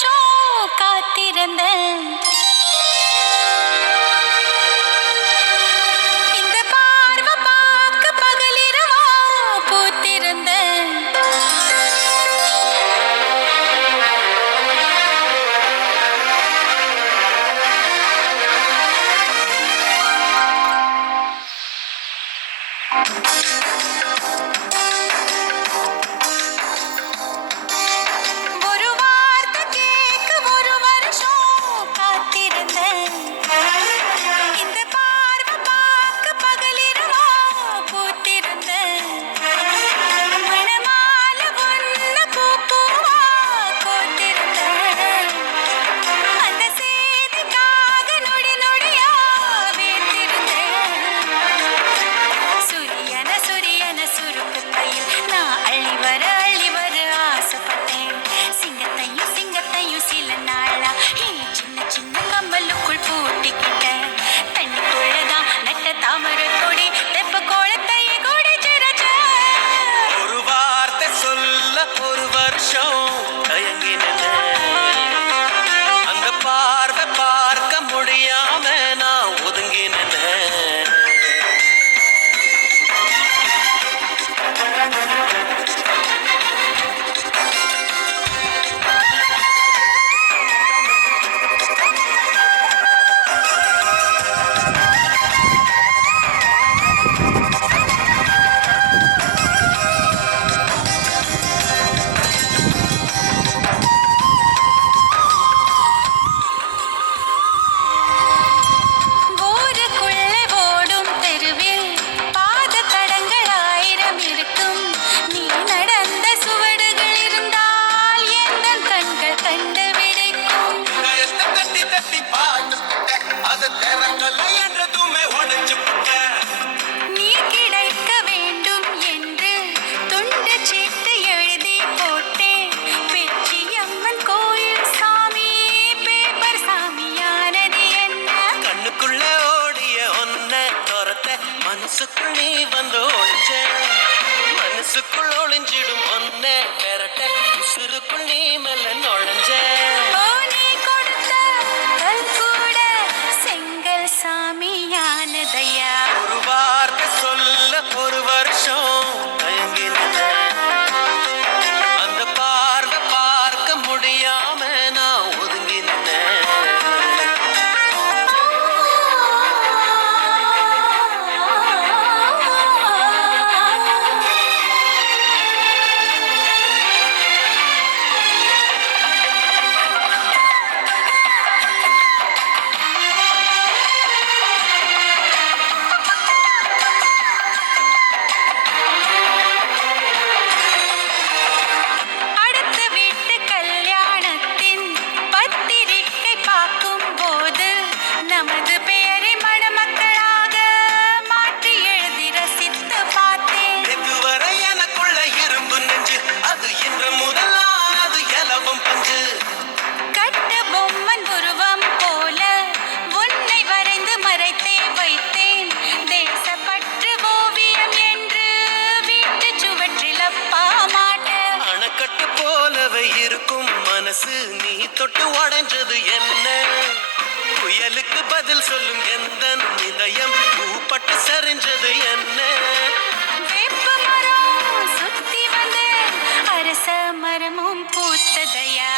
வருஷம் காத்திருந்த இந்த பார்வை பார்க்க பகலிரவா பூத்திருந்த ஒரு வார்த்தை கேட்க ஒரு வருஷம் காத்திருந்த இந்த பார்வை பார்க்க பகலிரவா பூத்திருந்த மணமால ஒன்ன பூவா கோத்திருந்த அந்த செய்திக்காக நொடி நொடியா வேத்திருந்த சுரியன சுருக்கு கையில் நான் அள்ளி வர ஆசைப்பட்டேன் சிங்கத்தையும் சில நாளா சின்ன சின்ன கம்பலுக்குள் பூட்டிக்கிட்டேன் தண்ணிக்குள்ளதான் நட்ட தாமரை கொடி தெப்ப கோலத்தை கொடி சிறச்ச ஒரு வார்த்தை சொல்ல ஒரு வருஷம் தயங்கினேன் அந்த பார்வை பார்க்க முடியாம நான் ஒதுங்கினேன் ஊருக்குள்ளே ஓடும் தெருவில் பாத தடங்கள் 1000 இருக்கும் நீ நடந்த சுவடுகள் இருந்தால் எந்த கண்கள் கண்டு விடைக்கும் தட்டி தட்டி பார்த்துட்டேன் அது திறங்கல என்றதுமே உடைச்சு நீ கிடைக்க வேண்டும் என்று துண்டு சீட்டு எழுதி போட்டேன் பேச்சியம்மன் கோயில் சாமி பேப்பர் சாமியானது என்ன கண்ணுக்குள்ள ஓடிய ஒன்ன துரத்த மனசுக்குள் நீ வந்து ஒளிஞ்ச மனசுக்குள் ஒளிஞ்சிடும் ஒன்ன பெறட்ட உசுருக்குள் நீ மெல்ல நுழைஞ்ச ஓ நீ கொடுத்த கல் கூட செங்கல் சாமியானதையா ஒரு வார்த்தை சொல்ல ஒரு வருஷம் தயங்கினேன் அந்த பார்வை பார்க்க முடியாம நான் ஒதுங்கினேன் அடுத்த வீட்டு கல்யாணத்தின் பத்திரிக்கை பார்க்கும் போது நமது பெயரை மணமக்களாக மாற்றி எழுதி ரசித்து பார்த்தேன் இதுவரை எனக்குள்ள இரும்பு நெஞ்சு அது இன்று முதலானது எலவும் பஞ்சு கட்ட பொம்மன் உருவம் போல உன்னை வரைந்து மறைத்தே வைத்தேன் தேசப்பற்று ஓவியம் என்று வீட்டு சுவற்றில் அப்பா மாட்டேன் அணைக்கட்டு போலவே இருக்கும் மனசு நீ தொட்டு உடைஞ்சது என்ன புயலுக்கு பதில் சொல்லும் எந்த இதயம் பூப்பட்டு சரிஞ்சது என்ன வேப்ப மரம் சுத்தி வந்து அரச மரமும் பூத்ததையா